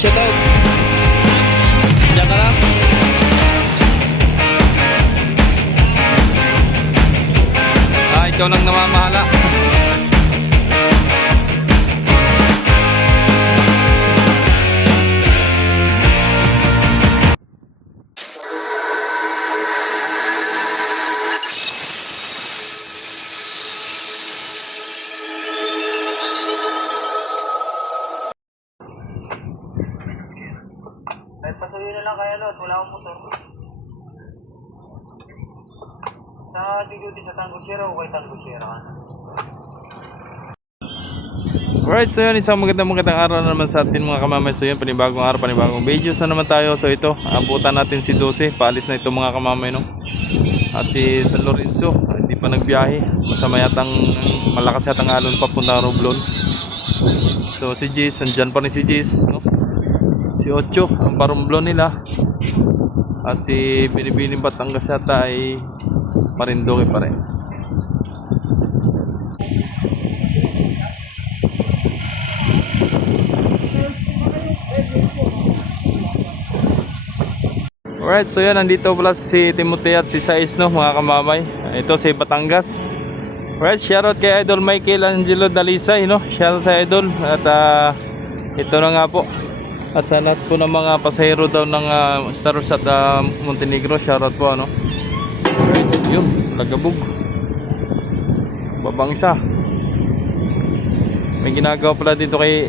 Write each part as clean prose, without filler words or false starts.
shout out. Diyan ka lang. Ikaw lang namamahala. Kahit pasuyo na lang kaya lot, wala akong motor. Sa duty sa Tango Sierra o kay Tango Sierra ka na? Alright, so yun, isang magandang araw na naman sa atin mga kamamay. So yun, panibagong araw, panibagong videos na naman tayo. So ito, abutan natin si 12, paalis na ito mga kamamay, no? At si San Lorenzo, hindi pa nagbiyahe. Masama yatang, malakas yatang alon papunta Romblon. So si Jis, andyan pa rin si Jis, no? Si Ocho, ang Romblon nila. At si Binibining Batangas yata ay Marinduque pa rin. Alright, so yan, nandito pala si Timothy at si Sais, no, mga kamamay. Ito si Batangas. Alright, shoutout kay Idol Michael Angelo Dalisay, no? Shoutout sa Idol. At ito na nga po. At sa lahat po ng mga pasahero daw ng Star Wars at Montenegro, shoutout po, ano? Alright, yun, Lagabog. Babangsa. May ginagawa pala dito kay,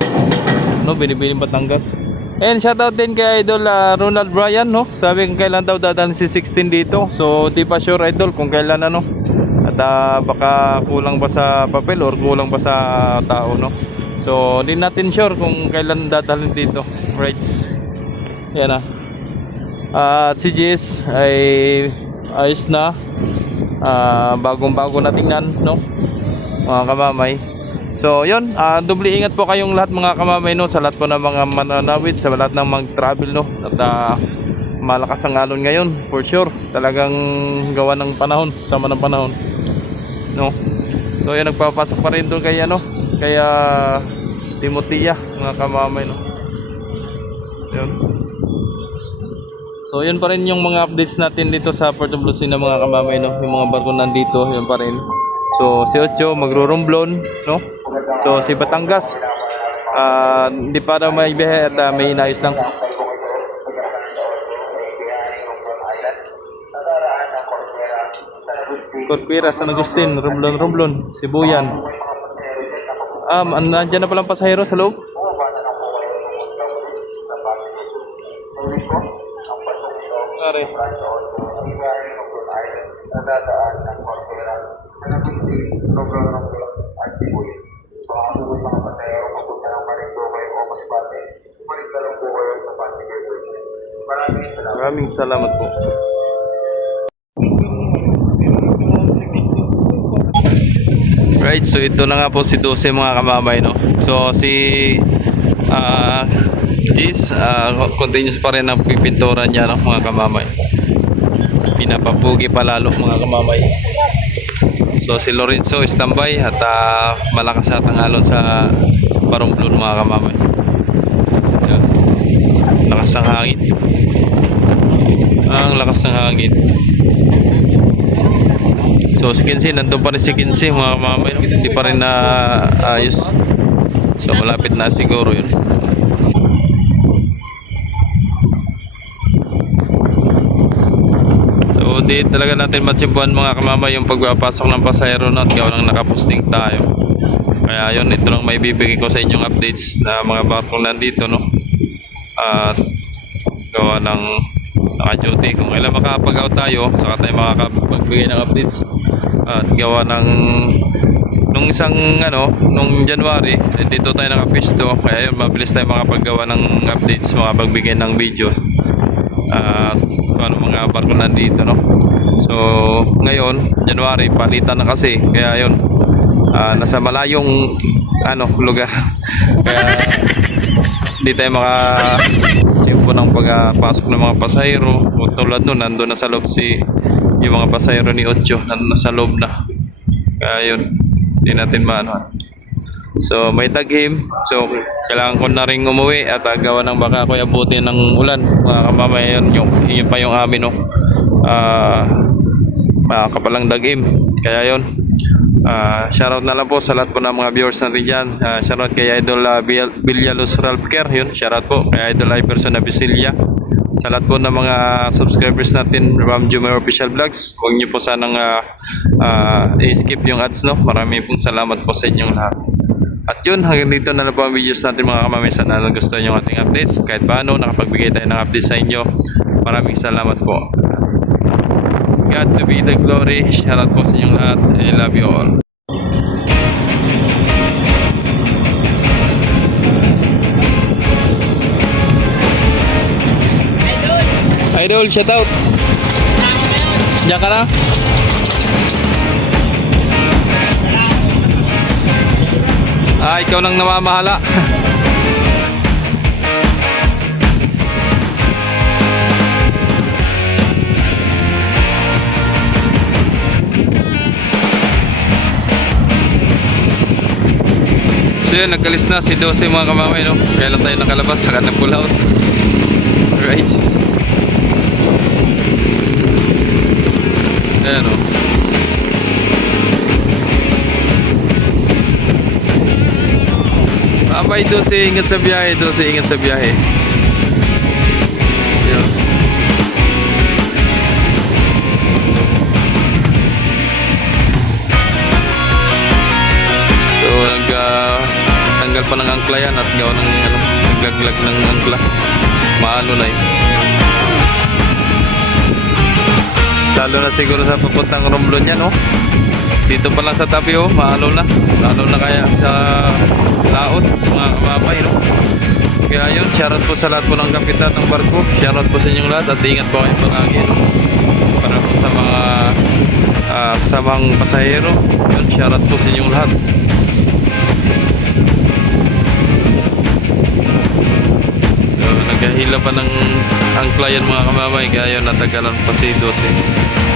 no, Binibining Batangas. And shoutout din kay Idol Ronald Bryan, no? Sabi kung kailan daw dadalhin si 16 dito. So di pa sure, Idol, kung kailan, ano. At baka kulang ba sa papel or kulang ba sa tao, no? So hindi natin sure kung kailan dadalhin dito. Right. Yan na. At si GS ay ayos na. Bagong-bago na tingnan, no? Mga kamamay. So yun, doble ingat po kayong lahat mga kamamay, no, sa lahat po ng mga mananawid, sa lahat ng mag-travel, no. At malakas ang alon ngayon, for sure. Talagang gawa ng panahon, sama ng panahon, no. So yan, nagpapasok pa rin doon kay ano, kaya Timotea, mga kamamay, no. Yun. So yun pa rin yung mga updates natin dito sa Port of Lucena, mga kamamay, no. Yung mga barko nandito, yun pa rin. So si Ocho magro-Romblon, no. So si Batangas hindi pa daw may biyahe at may inayos lang. Corcuera, San Agustin, Romblon, Sibuyan. Nandiyan na palang pasahero sa loob. Are. Maraming salamat po. Right, so ito na nga po si 12 mga kamamay, no. So si Jis, continuous pa rin ang pipintura niya, no, mga kamamay. Pinapapugi pa lalo mga kamamay. So si Lorenzo standby at malakas atang alon sa Romblon mga kamamay. Yan. Lakas ng hangin. Ang lakas ng hangin. So si Kinsi, nandun pa rin si Kinsi mga kamamay, no? Hindi pa rin na ayos. So malapit na siguro yun. So di talaga natin matsimpuan mga kamamay yung pagpapasok ng pasahero, no? At gawa lang nakaposting tayo. Kaya yun, ito lang may bibigay ko sa inyong updates na mga barkong nandito, no? At gawa ng naka-duty. Kung kailan makapag-out tayo, saka tayo makakapagbigay ng updates. At gawa ng nung isang nung January, dito tayo nakapisto. Kaya yun, mabilis tayo makapaggawa ng updates, makapagbigay ng videos. At kung ano mga barko nandito, no? So ngayon, January, palitan na kasi. Kaya yun, nasa malayong lugar. Kaya hindi tayo tempo ng pagpasok ng mga pasahero. O tulad nun, nandun na sa loob yung mga pasahero ni Ocho, nandun na sa loob na. Kaya yun, hindi natin So may taghim. So kailangan ko na rin umuwi at gawa ng baka ako abutin ng ulan. Mga kamamayan, yun pa yung amin, no. Kapalang daghim. Kaya yun. Shoutout na lang po sa lahat po ng mga viewers natin dyan. Shoutout kay Idol Villalos Ralph Care. Yun, shoutout po kay Idol Iverson Abisilia. Sa lahat po ng mga subscribers natin from Jumero Official Vlogs, huwag niyo po sanang i-skip yung ads, no. Marami pong salamat po sa inyong lahat. At yun, hanggang dito na lang po ang videos natin mga kamami. Sana nagustuhan yung ating updates. Kahit paano, nakapagbigay tayo ng updates sa inyo. Maraming salamat po. God to be the glory. Shoutout po sa inyong lahat. I love you all. Idol, shoutout. Diyan ka na? Ikaw nang namamahala. So yun, nagkalis na si 12 mga kamamay, no? Kaya lang tayo nakalabas sa kanang pull-out. Alright. Ayan, no? Abay, 12, ingat sa biyahe. 12, ingat sa biyahe. Yun. So, tanggal pa ng angkla yan at gawa ng naglaglag ng angkla. Maano na yun. Lalo na siguro sa papuntang Romblon yan, oh. Dito pa lang sa tabi, oh, maano na. Lalo na kaya sa laot, mga kamamay, no. Kaya yun, shoutout po sa lahat po ng kapitan ng barko. Shoutout po sa inyong lahat at ingat po kayo palagi, no. Para po sa mga kasamang pasahero. Yun, shoutout po sa inyong lahat. So, naghahila pa ng angkla yan mga kamamay. Kaya yun, natagalan pa si 12.